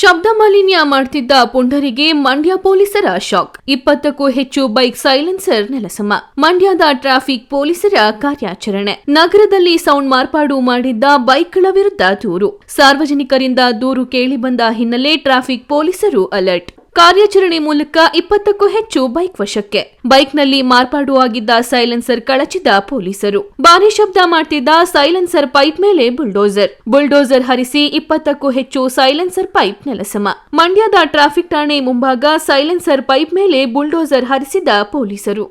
ಶಬ್ದ ಮಾಲಿನ್ಯ ಮಾಡ್ತಿದ್ದ ಪುಂಡರಿಗೆ ಮಂಡ್ಯ ಪೊಲೀಸರ ಶಾಕ್. 20ಕ್ಕೂ ಹೆಚ್ಚು ಬೈಕ್ ಸೈಲೆನ್ಸರ್ ನೆಲಸಮ. ಮಂಡ್ಯದ ಟ್ರಾಫಿಕ್ ಪೊಲೀಸರ ಕಾರ್ಯಾಚರಣೆ. ನಗರದಲ್ಲಿ ಸೌಂಡ್ ಮಾರ್ಪಾಡು ಮಾಡಿದ್ದ ಬೈಕ್ಗಳ ವಿರುದ್ಧ ದೂರು. ಸಾರ್ವಜನಿಕರಿಂದ ದೂರು ಕೇಳಿ ಬಂದ ಹಿನ್ನೆಲೆ ಟ್ರಾಫಿಕ್ ಪೊಲೀಸರು ಅಲರ್ಟ್. ಕಾರ್ಯಾಚರಣೆ ಮೂಲಕ 20ಕ್ಕೂ ಹೆಚ್ಚು ಬೈಕ್ ವಶಕ್ಕೆ. ಬೈಕ್ನಲ್ಲಿ ಮಾರ್ಪಾಡು ಆಗಿದ್ದ ಸೈಲೆನ್ಸರ್ ಕಳಚಿದ ಪೊಲೀಸರು. ಭಾರಿ ಶಬ್ದ ಮಾಡ್ತಿದ್ದ ಸೈಲೆನ್ಸರ್ ಪೈಪ್ ಮೇಲೆ ಬುಲ್ಡೋಸರ್ ಹರಿಸಿ 20ಕ್ಕೂ ಹೆಚ್ಚು ಸೈಲೆನ್ಸರ್ ಪೈಪ್ ನೆಲಸಮ. ಮಂಡ್ಯದ ಟ್ರಾಫಿಕ್ ಠಾಣೆ ಮುಂಭಾಗ ಸೈಲೆನ್ಸರ್ ಪೈಪ್ ಮೇಲೆ ಬುಲ್ಡೋಸರ್ ಹರಿಸಿದ ಪೊಲೀಸರು.